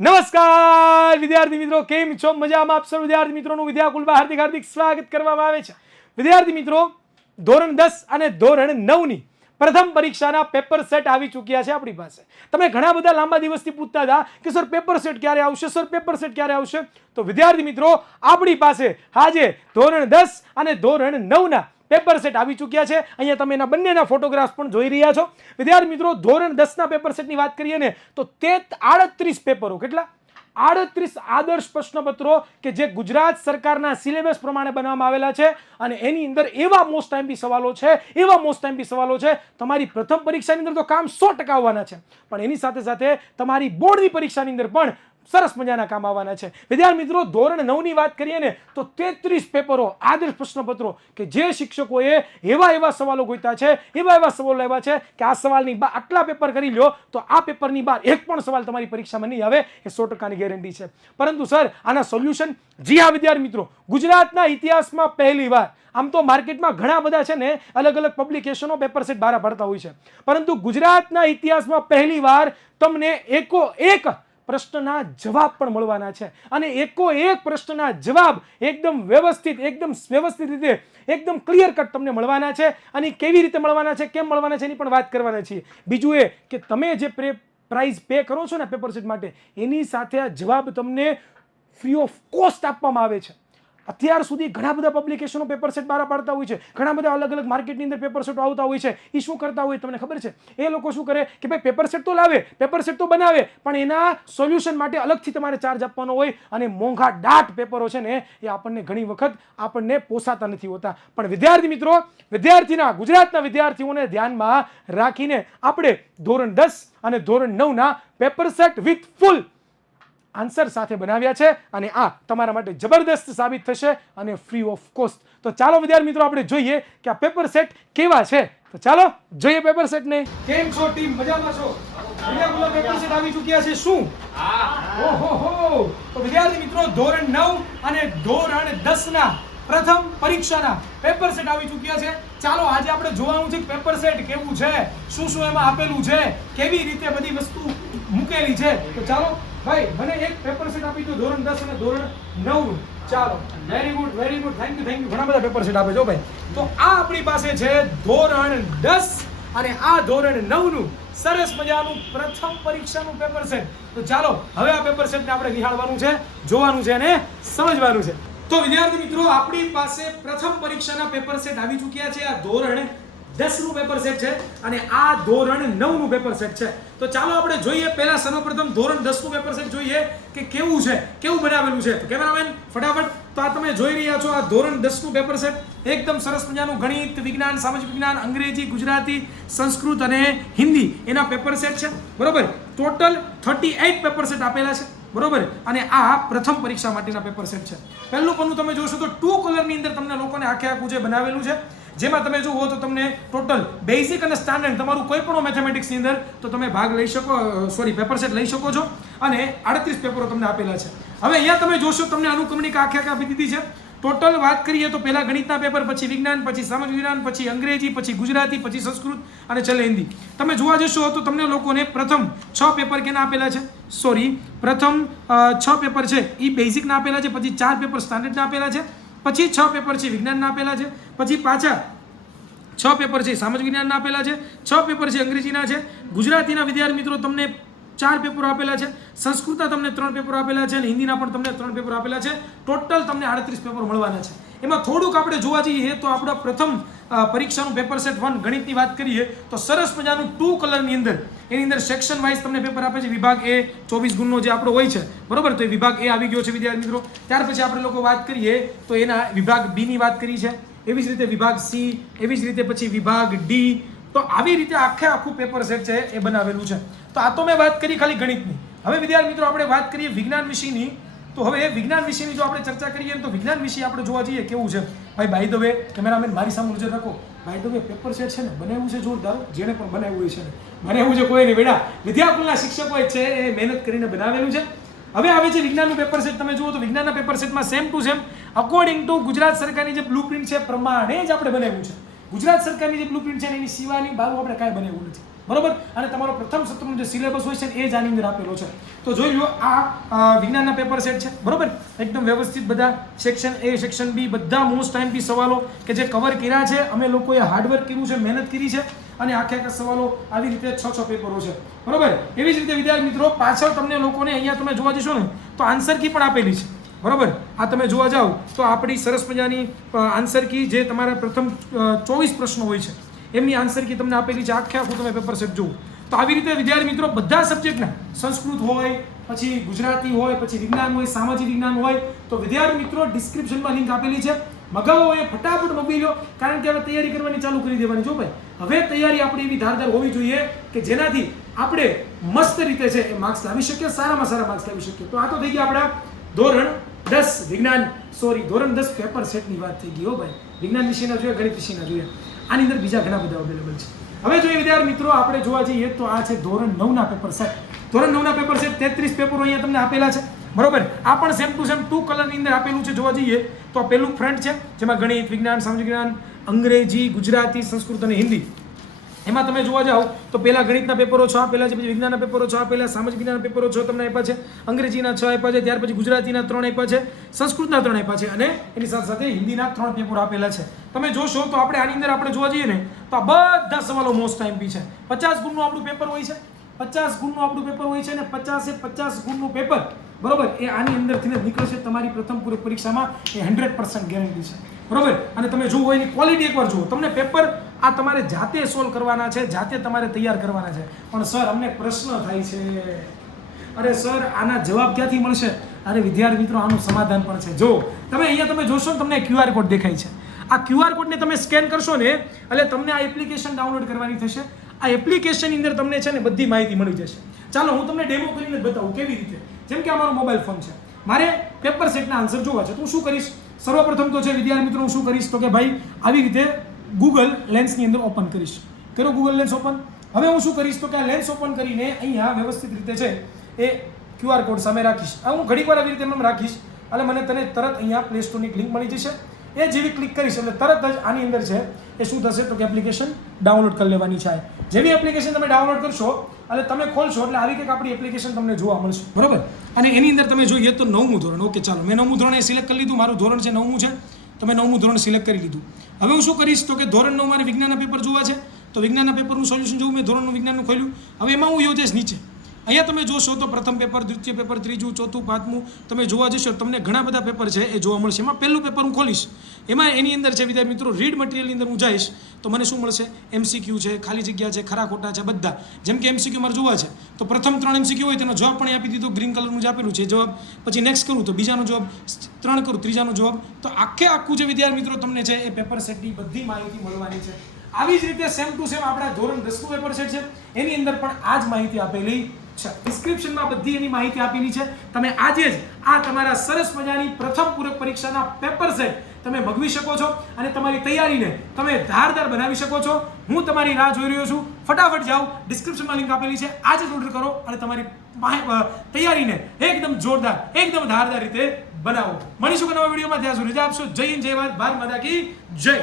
નમસ્કાર વિદ્યાર્થી મિત્રો, કેમ છો? મજામાં? આપ સૌ વિદ્યાર્થી મિત્રોનું વિદ્યાકુલમાં હાર્દિક સ્વાગત કરવામાં આવે છે. વિદ્યાર્થી મિત્રો, ધોરણ 10 અને ધોરણ 9 ની પ્રથમ પરીક્ષાના પેપર સેટ આવી ચૂક્યા છે આપણી પાસે. તમે ઘણા બધા લાંબા દિવસથી પૂછતા હતા કે સર પેપર સેટ ક્યારે આવશે, સર પેપર સેટ ક્યારે આવશે. તો વિદ્યાર્થી મિત્રો, આપણી પાસે આજે ધોરણ 10 અને ધોરણ 9 ના પેપર સેટ આવી ચૂક્યા છે. અહીંયા તમે એના બંનેના ફોટોગ્રાફ્સ પણ જોઈ રહ્યા છો. વિદ્યાર્થી મિત્રો, ધોરણ 10 ના પેપર સેટની વાત કરીએ ને તો 38 પેપરો, કેટલા? 38 આદર્શ પ્રશ્નપત્રો કે જે ગુજરાત સરકારના સિલેબસ પ્રમાણે બનાવવામાં આવેલા છે અને એની અંદર એવા મોસ્ટ ટાઈમપી સવાલો છે તમારી પ્રથમ પરીક્ષાની અંદર તો કામ 100% આવવાના છે, પણ એની સાથે સાથે તમારી બોર્ડની પરીક્ષાની અંદર પણ સરસ મજાના કામ આવવાના છે. વિદ્યાર્થી મિત્રો, ધોરણ 9 ની વાત કરીએ ને તો 33 પેપરો, આદર્શ પ્રશ્નપત્રો કે જે શિક્ષકોએ એવા સવાલો ગોત્યા છે, એવા સવાલો લાવ્યા છે કે આ સવાલની આટલા પેપર કરી લ્યો તો આ પેપરની બહાર એક પણ સવાલ તમારી પરીક્ષામાં નહીં આવે, એ 100%ની ગેરંટી છે. પરંતુ સર, આના સોલ્યુશન? જી હા વિદ્યાર્થી મિત્રો, ગુજરાતના ઇતિહાસમાં પહેલીવાર, આમ તો માર્કેટમાં ઘણા બધા છે ને અલગ અલગ પબ્લિકેશનો પેપર સેટ બહાર પાડતા હોય છે, પરંતુ ગુજરાતના ઇતિહાસમાં પહેલીવાર તમને એક પ્રશ્નના જવાબ પણ મળવાના છે. અને એક પ્રશ્નના જવાબ એકદમ વ્યવસ્થિત રીતે એકદમ ક્લિયર કટ તમને મળવાના છે. અને કેવી રીતે મળવાના છે, કેમ મળવાના છે, એની પણ વાત કરવાના છીએ. બીજું એ કે તમે જે પ્રાઇઝ પે કરો છો ને પેપર સેટ માટે, એની સાથે આ જવાબ તમને ફ્રી ઓફ કોસ્ટ આપવામાં આવે છે. અત્યાર સુધી ઘણા બધા પબ્લિકેશનો પેપર સેટ બહાર પાડતા હોય છે, ઘણા બધા અલગ અલગ માર્કેટની અંદર પેપર સેટ આવતા હોય છે. એ શું કરતા હોય તમને ખબર છે? એ લોકો શું કરે કે ભાઈ પેપર સેટ તો લાવે, પેપર સેટ તો બનાવે, પણ એના સોલ્યુશન માટે અલગથી તમારે ચાર્જ આપવાનો હોય. અને મોંઘા દાટ પેપરો છે ને એ આપણને ઘણી વખત પોસાતા નથી હોતા. પણ વિદ્યાર્થી મિત્રો, ગુજરાતના વિદ્યાર્થીઓને ધ્યાનમાં રાખીને આપણે ધોરણ 10 અને ધોરણ 9 ના paper set with full answer સાથે બનાવ્યા છે. અને આ તમારા માટે જબરદસ્ત સાબિત થશે અને ફ્રી ઓફ કોસ્ટ. તો ચાલો વિદ્યાર્થી મિત્રો, આપણે જોઈએ કે આ પેપર સેટ કેવા છે. તો ચાલો જોઈએ પેપર સેટ ને. કેમ છો ટીમ? મજામાં છો? પેપર સેટ આવી ચૂક્યા છે શું? ઓહો. તો વિદ્યાર્થી મિત્રો, ધોરણ 9 અને ધોરણ 10 ના પ્રથમ પરીક્ષાના પેપર સેટ આવી ચૂક્યા છે. ચાલો આજે આપણે જોવાનું છે કે પેપર સેટ કેવું છે, શું એમાં આપેલું છે, કેવી રીતે બધી વસ્તુ મૂકેલી છે. તો ચાલો ભાઈ, મને એક પેપર સેટ આપી દો ધોરણ 10 અને ધોરણ 9. ચાલો, વેરી ગુડ, થેન્ક યુ. ઘણા બધા પેપર સેટ આપે છો ભાઈ. તો આ આપણી પાસે છે ધોરણ 10 અને આ ધોરણ 9 નું સરસ મજાનું પ્રથમ પરીક્ષાનું પેપર સેટ. તો ચાલો હવે આ પેપર સેટને આપણે નિહાળવાનું છે, જોવાનું છે અને સમજવાનું છે. તો વિદ્યાર્થી મિત્રો, આપણી પાસે પ્રથમ પરીક્ષાના પેપર સેટ આવી ચૂક્યા છે. આ ધોરણ 10 નું પેપર સેટ છે અને આ ધોરણ 9 નું પેપર સેટ છે. તો ચાલો આપણે જોઈએ. પહેલા સર્વપ્રથમ ધોરણ 10 નું પેપર સેટ જોઈએ કે કેવું છે, કેવું બનાવેલું છે. તો કેમેરામેન ફટાફટ, તો આ તમે જોઈ રહ્યા છો આ ધોરણ 10 નું પેપર સેટ. એકદમ સરસ મજાનું ગણિત, વિજ્ઞાન, સામાજિક વિજ્ઞાન, અંગ્રેજી, ગુજરાતી, સંસ્કૃત અને હિન્દી એના પેપર સેટ છે. બરોબર, ટોટલ 38 પેપર સેટ આપેલા છે. બરોબર, અને આ પ્રથમ પરીક્ષા માટેના પેપર સેટ છે. પહેલું પન્નું તમે જોશો તો 2 કલરની અંદર તમને લોકોને આખું જે બનાવેલું છે, જેમાં તમે જુઓ તો તમને ટોટલ બેઝિક અને સ્ટાન્ડર્ડ તમારું કોઈ પણ મેથેમેટિક્સની અંદર તો તમે ભાગ લઈ શકો, પેપર સેટ લઈ શકો છો. અને 38 પેપરો તમને આપેલા છે. હવે અહીંયા તમે જોશો તમને અનુક્રમણિકા આખી આપી દીધી છે. ટોટલ વાત કરીએ તો પહેલા ગણિતના પેપર, પછી વિજ્ઞાન, પછી સામાજિક વિજ્ઞાન, પછી અંગ્રેજી, પછી ગુજરાતી, પછી સંસ્કૃત અને છેલ્લે હિન્દી. તમે જોવા જશો તો તમને લોકોને પ્રથમ 6 પેપર કેના આપેલા છે? પ્રથમ 6 પેપર છે એ બેઝિકના આપેલા છે, પછી 4 પેપર સ્ટાન્ડર્ડના આપેલા છે, પછી 6 પેપર છે વિજ્ઞાનના આપેલા છે, પછી પાછા 6 પેપર છે સામાજિક વિજ્ઞાનના આપેલા છે, 6 પેપર છે અંગ્રેજીના છે, ગુજરાતીના વિદ્યાર્થી મિત્રો તમને 4 પેપરો આપેલા છે, સંસ્કૃતના તમને 3 પેપરો આપેલા છે અને હિન્દીના પણ તમને 3 પેપરો આપેલા છે. ટોટલ તમને 38 પેપરો મળવાના છે. એમાં થોડુંક આપણે જોવા જઈએ તો આપણા પ્રથમ પરીક્ષાનું પેપર સેટ 1 ગણિતની વાત કરીએ તો સરસ મજાનું 2 કલરની અંદર એની અંદર સેક્શન વાઇઝ તમને પેપર આપે છે. વિભાગ એ 24 ગુણનો જે આપણો હોય છે, બરોબર, તો એ વિભાગ એ આવી ગયો છે વિદ્યાર્થી મિત્રો. ત્યાર પછી આપણે લોકો વાત કરીએ તો એના વિભાગ બી ની વાત કરી છે, એવી જ રીતે વિભાગ સી, એવી જ રીતે પછી વિભાગ ડી. તો આવી રીતે આખું પેપર સેટ છે એ બનાવેલું છે. તો આ તો મેં વાત કરી ખાલી ગણિતની. હવે વિદ્યાર્થી મિત્રો આપણે વાત કરીએ વિજ્ઞાન વિષયની. તો હવે વિજ્ઞાન વિષયની જો આપણે ચર્ચા કરીએ તો વિજ્ઞાન વિષય આપણે જોવા જઈએ કેવું છે ભાઈ. બાય ધ વે, કેમેરામેન મારી સામે નજર રાખો. By the way, paper set છે ને બનાવ્યું છે જોરદાર, જેને પણ બનાવ્યું છે ને બનાવ્યું છે કોઈ નહીં બેટા, વિદ્યાકુલના શિક્ષકોએ છે એ મહેનત કરીને બનાવેલું છે. હવે આવે છે વિજ્ઞાનનું પેપર સેટ. તમે જુઓ તો વિજ્ઞાનના પેપર સેટમાં same to same according to Gujarat સરકારની જે બ્લુપ્રિન્ટ છે પ્રમાણે જ આપણે બનાવ્યું છે. ગુજરાત સરકારની જે બ્લુપ્રિન્ટ છે ને એની સિવાયની બાજુ આપણે કાંઈ બનાવ્યું નથી, બરોબર. અને તમારો પ્રથમ સત્રનો જે સિલેબસ હોય છે ને એ જ આની અંદર આપેલો છે. તો જોઈ લો, આ વિજ્ઞાનના પેપર સેટ છે, બરોબર. એકદમ વ્યવસ્થિત બધા સેક્શન A સેક્શન B બધા મોસ્ટ ટાઈમથી સવાલો કે જે કવર કર્યા છે, અમે લોકોએ હાર્ડવર્ક કર્યું છે, મહેનત કરી છે અને આખા સવાલો આવી રીતે 6 પેપરો છે, બરોબર. એવી જ રીતે વિદ્યાર્થી મિત્રો પાછળ તમને લોકોને અહીંયા તમે જોવા જશો ને તો આન્સર કી પણ આપેલી છે, બરોબર. આ તમે જોવા જાઓ તો આપણી સરસ મજાની આન્સર કી જે તમારા પ્રથમ 24 પ્રશ્નો હોય છે એમની આન્સર કી તમને આપેલી છે. આખું તમે પેપર સેટ જુઓ તો આવી રીતે વિદ્યાર્થી મિત્રો બધા સબ્જેક્ટના સંસ્કૃત હોય, પછી ગુજરાતી હોય, પછી વિજ્ઞાન હોય, સામાજિક વિજ્ઞાન હોય, તો વિદ્યાર્થી મિત્રો ડિસ્ક્રિપ્શનમાં લિંક આપેલી છે. મગાવો હોય ફટાફટ મગાવી લો, કારણ કે હવે તૈયારી કરવાની ચાલુ કરી દેવાની. જો ભાઈ, હવે તૈયારી આપણી એવી ધારદાર હોવી જોઈએ કે જેનાથી આપણે મસ્ત રીતે છે એ માર્ક્સ લાવી શકીએ, સારામાં સારા માર્ક્સ લાવી શકીએ. તો આ તો થઈ ગયા આપણા ધોરણ 10 વિજ્ઞાન, ધોરણ 10 પેપર સેટની વાત થઈ ગઈ. હો ભાઈ, વિજ્ઞાન વિષયના જોઈએ, ગણિત વિષયના જોઈએ, આની અંદર બીજા ઘણા બધા અવેલેબલ છે. હવે જોઈએ વિદ્યાર્થી મિત્રો, આપણે જોવા જઈએ તો આ છે ધોરણ 9ના પેપર સેટ. ધોરણ 9ના પેપર સેટ 33 પેપરો અહીંયા તમને આપેલા છે, બરોબર. આ પણ સેમ ટુ સેમ 2 કલરની અંદર આપેલું છે. જોવા જઈએ તો આ પહેલું ફ્રન્ટ છે જેમાં ગણિત, વિજ્ઞાન, સામાજિક વિજ્ઞાન, અંગ્રેજી, ગુજરાતી, સંસ્કૃત અને હિન્દી. એમાં તમે જોવા જાઓ તો પહેલા ગણિતના પેપરો 6 આપેલા છે, પછી વિજ્ઞાનના પેપરો 6 આપેલા, સામાજિક વિજ્ઞાનના પેપરો 6 તમને આપ્યા છે, અંગ્રેજીના 6 આપ્યા છે, ત્યાર પછી ગુજરાતીના 3 આપ્યા છે, સંસ્કૃતના 3 આપ્યા છે અને એની સાથે સાથે હિન્દીના 3 પેપરો આપેલા છે. તમે જોશો તો આપણે આની અંદર આપણે જોવા જઈએ ને તો આ બધા સવાલો મોસ્ટ ટાઈમ બી છે. 50 ગુણનું આપણું પેપર હોય છે, 50 ગુણનું આપણું પેપર હોય છે અને 50 ગુણનું પેપર, બરોબર, એ આની અંદરથી જ નીકળશે તમારી પ્રથમ પૂરક પરીક્ષામાં. એ 100% ગેરંટી છે, બરોબર. અને તમે જુઓ એની ક્વોલિટી એકવાર જુઓ. તમને પેપર આ તમારે જાતે સોલ્વ કરવાના છે, જાતે તમારે તૈયાર કરવાના છે. પણ સર અમને પ્રશ્ન થાય છે, અરે સર આના જવાબ ક્યાંથી મળશે? અરે વિદ્યાર્થી મિત્રો, આનું સમાધાન પણ છે. જો તમે અહીંયા તમે જોશો ને તમને QR કોડ દેખાય છે. આ QR કોડને તમે સ્કેન કરશો ને એટલે તમને આ એપ્લિકેશન ડાઉનલોડ કરવાની થશે. આ એપ્લિકેશનની અંદર તમને છે ને બધી માહિતી મળી જશે. ચાલો હું તમને ડેમો કરીને જ બતાવું કેવી રીતે. જેમ કે અમારો મોબાઈલ ફોન છે, મારે પેપર સેટના આન્સર જોવા છે, તો હું શું કરીશ? સર્વપ્રથમ તો છે વિદ્યાર્થી મિત્રો, હું શું કરીશ તો કે ભાઈ આવી રીતે ગૂગલ લેન્સની અંદર ઓપન કરીશ. કરો ગૂગલ લેન્સ ઓપન. હવે હું શું કરીશ તો કે આ લેન્સ ઓપન કરીને અહીંયા વ્યવસ્થિત રીતે છે એ QR કોડ સામે રાખીશ. આ હું ઘડીક વાર આવી રીતે એમ રાખીશ એટલે મને તરત અહીંયા પ્લે સ્ટોરની લિંક મળી જશે. એ જેવી ક્લિક કરીશ એટલે તરત જ આની અંદર છે એ શું થશે તો કે એપ્લિકેશન ડાઉનલોડ કરી લેવાની છે. જેવી એપ્લિકેશન તમે ડાઉનલોડ કરશો એટલે તમે ખોલશો એટલે આવી કંઈક આપણી એપ્લિકેશન તમને જોવા મળશે, બરોબર. અને એની અંદર તમે જોઈએ તો 9મું ધોરણ. ઓકે, ચાલો મેં 9મું ધોરણ સિલેક્ટ કરી લીધું. મારું ધોરણ છે 9મું છે, તો મેં 9મું ધોરણ સિલેક્ટ કરી લીધું. હવે હું શું કરીશ તો કે ધોરણ 9 મારે વિજ્ઞાનના પેપર જોવા છે, તો વિજ્ઞાનના પેપરનું સોલ્યુશન જોવું. મેં ધોરણનું વિજ્ઞાનનું ખોલ્યું. હવે એમાં હું યોજેશ નીચે. અહીંયા તમે જોશો તો પ્રથમ પેપર, દ્વિતીય પેપર, ત્રીજું, ચોથું, પાંચમું તમે જોવા જશો તમને ઘણા બધા પેપર છે એ જોવા મળશે. એમાં પહેલું પેપર હું ખોલીશ, એમાં એની અંદર છે વિદ્યાર્થી મિત્રો રીડ મટીરિયલની અંદર હું જઈશ તો મને શું મળશે? MCQ છે, ખાલી જગ્યા છે, ખરા ખોટા છે, બધા. જેમ કે MCQ મારે જોવા છે તો પ્રથમ 3 MCQ હોય તેનો જવાબ પણ આપી દીધો, ગ્રીન કલરનું જ આપેલું છે જવાબ. પછી નેક્સ્ટ કરું તો બીજાનો જવાબ, 3 કરું ત્રીજાનો જવાબ. તો આખું જે વિદ્યાર્થી મિત્રો તમને છે એ પેપર સેટની બધી માહિતી મળવાની છે. આવી જ રીતે સેમ ટુ સેમ આપણા ધોરણ 10નું પેપર સેટ છે એની અંદર પણ આ જ માહિતી આપેલી છે. ડિસ્ક્રિપ્શનમાં બધી એની માહિતી આપેલી છે. તમે આજે જ આ તમારા સરસ મજાની પ્રથમ પૂરક પરીક્ષાના પેપર સેટ તમે મગવી શકો છો અને તમારી તૈયારીને તમે ધારદાર બનાવી શકો છો. હું તમારી રાહ જોઈ રહ્યો છું. ફટાફટ જાઓ, ડિસ્ક્રિપ્શનમાં લિંક આપેલી છે, આજે જ ઓર્ડર કરો અને તમારી તૈયારીને એકદમ જોરદાર, એકદમ ધારદાર રીતે બનાવો. મળીશું કે નવા વિડીયોમાં. ત્યાં સુધી રજા આપશો. જય હિન્દ, જય ભારત, ભારત માતા કી જય.